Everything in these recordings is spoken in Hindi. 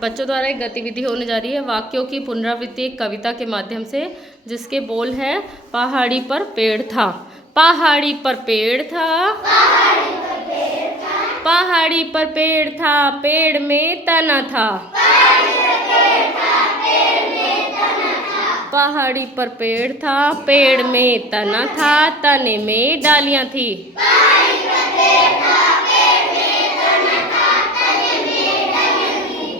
बच्चों द्वारा एक गतिविधि होने जा रही है वाक्यों की पुनरावृत्ति एक कविता के माध्यम से, जिसके बोल है पहाड़ी पर पेड़ था। पहाड़ी पर पेड़ था, पहाड़ी पर पेड़ था, पेड़ में तना था। पहाड़ी पर पेड़ था, पेड़ में तना था, तने में डालियां थी।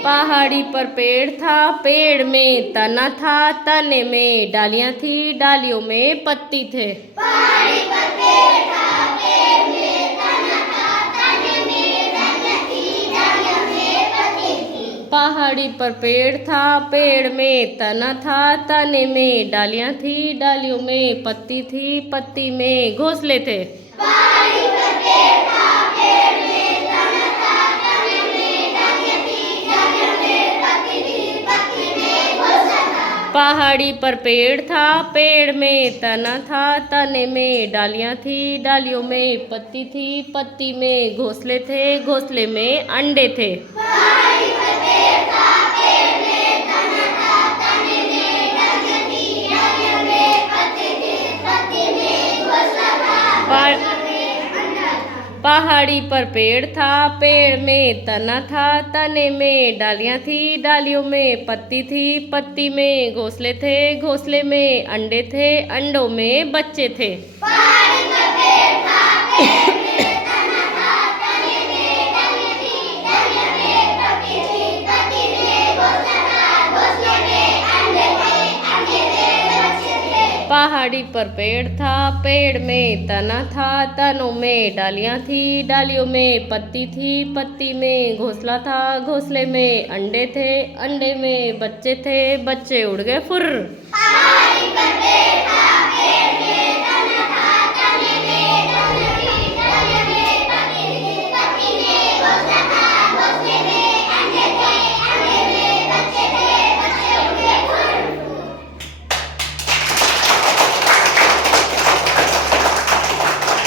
पहाड़ी पर पेड़ था, पेड़ में तना था, तने में डालियां थी, डालियों में पत्ती थे। पहाड़ी पर पेड़ था, पेड़ में तना था, तने में डालियां थी, डालियों में पत्ती थी। पहाड़ी पर पेड़ था, पेड़ में तना था, तने में डालियां थी, डालियों में पत्ती थी, पत्ती में घोंसले थे। पहाड़ी पर पेड़ था, पेड़ में तना था, तने में डालियां थी, डालियों में पत्ती थी, पत्ती में घोंसला था। पहाड़ी पर पेड़ था, पेड़ में तना था, तने में डालियां थी, डालियों में पत्ती थी, पत्ती में घोंसले थे, घोंसले में अंडे थे। पहाड़ी पर पेड़ था, पेड़ में तना था, तने में डालियां थी, डालियों में पत्ती थी, पत्ती में घोंसला था। पहाड़ी पर पेड़ था, पेड़ में तना था, तने में डालियां थी, डालियों में पत्ती थी, पत्ती में घोंसले थे, घोंसले में अंडे थे, अंडों में बच्चे थे। पहाड़ी पर पेड़ था, पेड़ में तना था, तने में डालियां थी, डालियों में पत्ती थी, पत्ती में घोंसला था, घोंसले में अंडे थे, अंडे में बच्चे थे। पहाड़ी पर पेड़ था, पेड़ में तना था, तनों में डालियां थी, डालियों में पत्ती थी, पत्ती में घोंसला था, घोंसले में अंडे थे, अंडे में बच्चे थे, बच्चे उड़ गए फुर्र। पहाड़ी पर पेड़